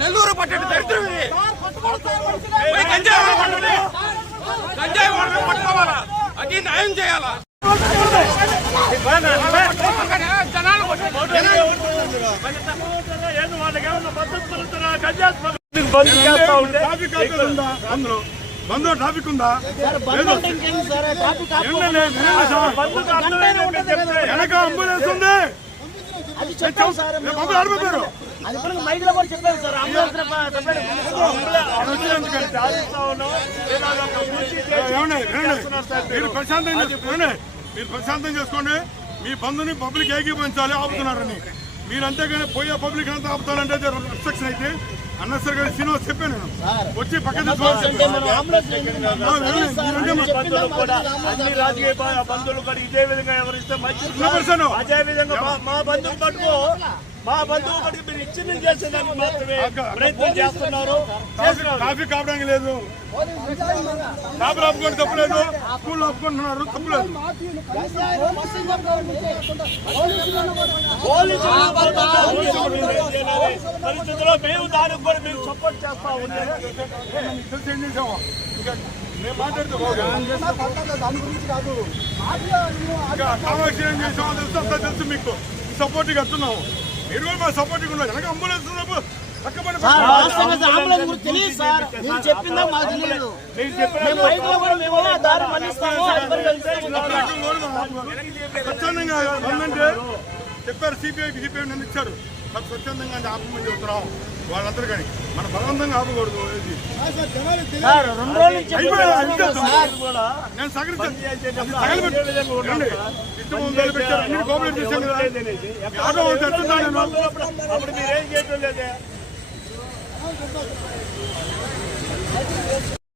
నెల్లూరు పట్టణ చరిత్రమే గంజాయి పట్టుకోవాలా అది న్యాయం చేయాలా బంధు ట్రాఫిక్ ఉందా వెనక అంబులెన్స్ ఉంది ఆడిపోయారు మీరు ప్రశాంతం చేసుకోండి. మీ బంధుని పబ్లిక్ ఏకీభవించాలి. ఆపుతున్నారని మీరు అంతేగాని పోయే పబ్లిక్ అంతా ఆపుతారంటే రిస్ట్రిక్షన్ అయితే అన్నసరిగా శ్రీనివాస్ చెప్పాను నేను వచ్చి పక్కన అన్ని రాజకీయ బంధువులు కూడా ఇదే విధంగా ఎవరిస్తే అదే విధంగా మా బంధువు కడికి మీరు ఇచ్చింది చేసేదానికి మాత్రమే ప్రయత్నం చేస్తున్నారు. ట్రాఫిక్ ఆపడానికి లేదు, షాపులు ఆపుకోండి తప్పులేదు, స్కూల్ ఆపుకుంటున్నారు తప్పులేదు. పరిస్థితుల్లో మేము దానికి కూడా మేము సపోర్ట్ చేస్తా ఉన్నాం. తెలిసి ఏం చేసాము మేము మాట్లాడుతూ కావాల్సి ఏం చేసామో తెలుసు మీకు సపోర్ట్గా వస్తున్నాము. మీరు కూడా మా సపోర్ట్గా ఉన్నారు. వెనక అంబులెన్స్ ఉన్నప్పుడు స్వచ్ఛందంగా ఉందంటే చెప్పారు. సిపిఐ నన్ను ఇచ్చారు స్వచ్ఛందంగా ఆపమని చెబుతున్నాం వాళ్ళందరూ. కానీ మన బలవంతంగా ఆపకూడదు. నేను సహకరించాను. అన్ని కోఆపరేట్ చేశాను కదా. ఆటో తెచ్చున్నాను. అప్పుడు మీరేం చేయటం లేదే.